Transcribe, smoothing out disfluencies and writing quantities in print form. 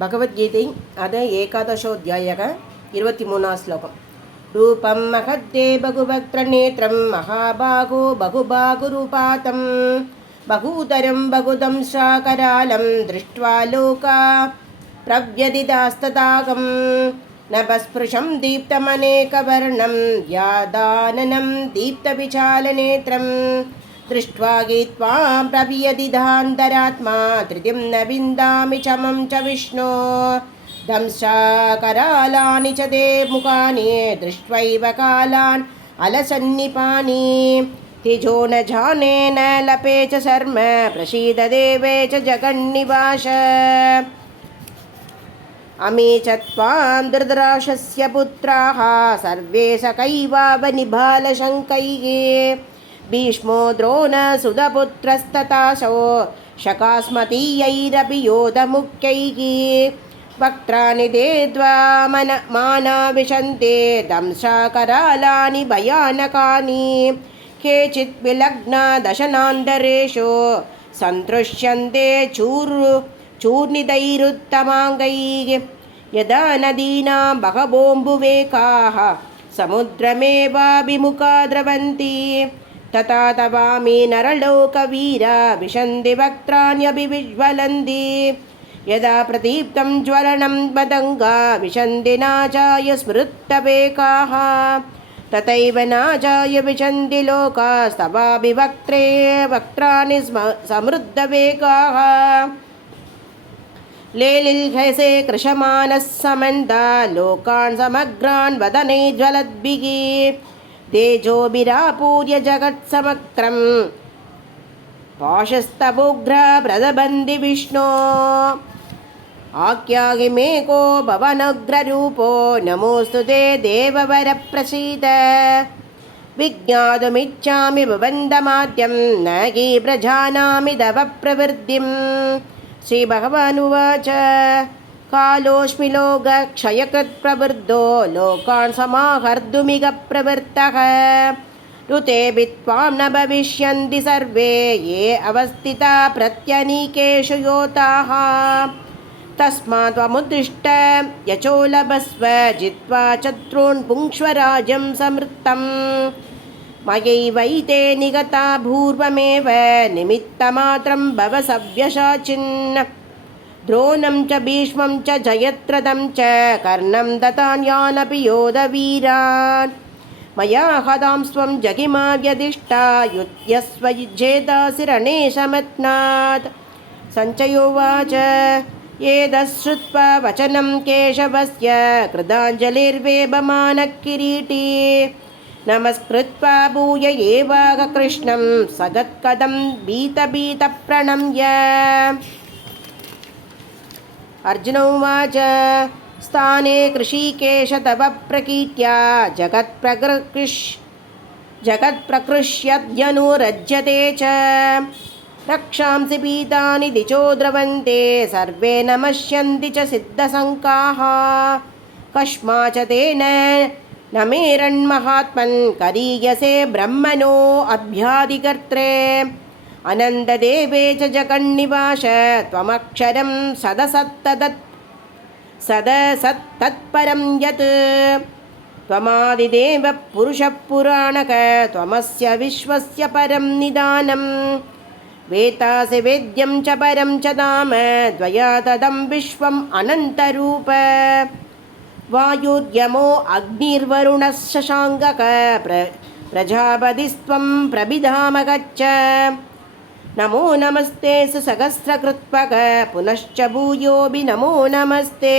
భగవద్గీత అద ఏకాదశోధ్యాయः 23వ శ్లోకం. రూపం మహద్దే బహువక్త్రనేత్రం మహాబాహో బహుబాహురూపాతం బహూతరం బహుదంశ్రాకరాళం దృష్ట్వా లోకా ప్రవ్యదిదాస్తతాకం నభస్పృశం దీప్తమనేకవర్ణం యాదాననం దీప్తవిచాలనేత్రం దృష్ట్వా గీత్వా ప్రవియదిధాంతరాత్మా ధృతిం న విందామి చమం చ విష్ణో దంశాకరాళాని చ తే ముఖాని దృష్ట్వైవ కాలాన్ అలసన్నిపాని తిజో న జానే న లపే చ శర్మ ప్రసీద దేవే చ జగన్నివాస అమీ చ త్వాం ధృతరాష్ట్రస్య పుత్రాః సర్వే సకైవావనిబాలశంకైః భీష్మో ద్రోణసుతపుత్రస్తథాసౌ శకాస్మతీయైరపి యోధముఖ్యైః వక్త్రాణి తే మానా విశంతే దంశాకరాళాని భయానకాని కేచిత్ విలగ్నా దశనాంతరేషు సంతృష్యంతే చూర్ణితైరుత్తమాంగైః యదా నదీనాం బహవోంబువేకాః సముద్రమేవాభిముఖా ద్రవంతి తథా తవామి నరలోకవీరా విశంతి వక్త్రాణ్యభివిజ్వలంతి యదా ప్రదీప్తం జ్వలనం పతంగా విశంతి నాచాయ స్మృత్తవేకాః తథైవ నాచాయ విశంతి లోకాస్తవాభివక్త్రే వక్త్రాణి సమృద్ధవేకాః లేలిల్హసే కృశమానः సమంతా లోకాన్ సమగ్రాన్ వదనే జ్వలద్భిః తేజోభిరాపూర్య జగత్సమగ్రం పాశస్తవోగ్ర ప్రదబంది విష్ణో ఆఖ్యాहि మే కో భవనగ్రరూపో నమోऽस्तु తే దేవవర ప్రసీద విజ్ఞాతుమిచ్ఛామి భవంతమాద్యం నహి ప్రజానామి తవ ప్రవృద్ధిం. శ్రీభగవానువాచ కాలోऽస్మి లోకక్షయకృత్ ప్రవృద్ధో లోకాన్ సమాహర్తుమిహ ప్రవృత్తః ఋతేభి త్వాం న భవిష్యంతి సర్వే ఏ అవస్థితా ప్రత్యనీకేషు యోతాః తస్మాత్ త్వముత్తిష్ఠ యచో లభస్వ జిత్వా శత్రూన్ పుంక్ష్వ రాజ్యం సమృద్ధం మయైవైతే నిగతా పూర్వమేవ నిమిత్తమాత్రం భవ సవ్యసాచిన్. ద్రోణం చ భీష్మం చ జయద్రథం చ కర్ణం దతాన్యానపి యోధవీరాన్ మయా హతాంస్త్వం జగిమా వ్యదిష్టా యుధ్యస్వ యుజ్యేతాసి రణే సమత్నాత్. సంజయోవాచ ఏతశ్రుత్వా వచనం కేశవస్య కృతాంజలిర్వేపమానః కిరీటీ నమస్కృత్వా భూయ ఏవాహ కృష్ణం సగత్కదం భీత ప్రణమ్య. అర్జున ఉవాచ స్థానే కృషీకేశ తవ ప్రకీర్త్యా జగత్ప్రకృష్యద్యనురజ్యతే చ రక్షాంసి పీతాని దిశో ద్రవంతే సర్వే నమస్యంతి చ సిద్ధసంకాః కస్మా చ తేన నమేరన్మహాత్మన్ కరీయసే బ్రహ్మణో అభ్యాదికర్త్రే అనంతదేవే చ జగన్నివాస త్వమక్షరం సదసత్తత్పరం యత్ త్వమాదిదేవ పురుషః పురాణక త్వమస్య విశ్వస్య పరం నిదానం వేతాసి వేద్యం చ పరం చ ధామ ద్వయా తదం విశ్వం అనంతరూప వాయుర్యమో అగ్నిర్వరుణः శశాంకః ప్రజాపతిస్త్వం ప్రభిధామగచ్చ. నమో నమస్తే సహస్రకృత్వక పునశ్చ భూయోభి నమో నమస్తే.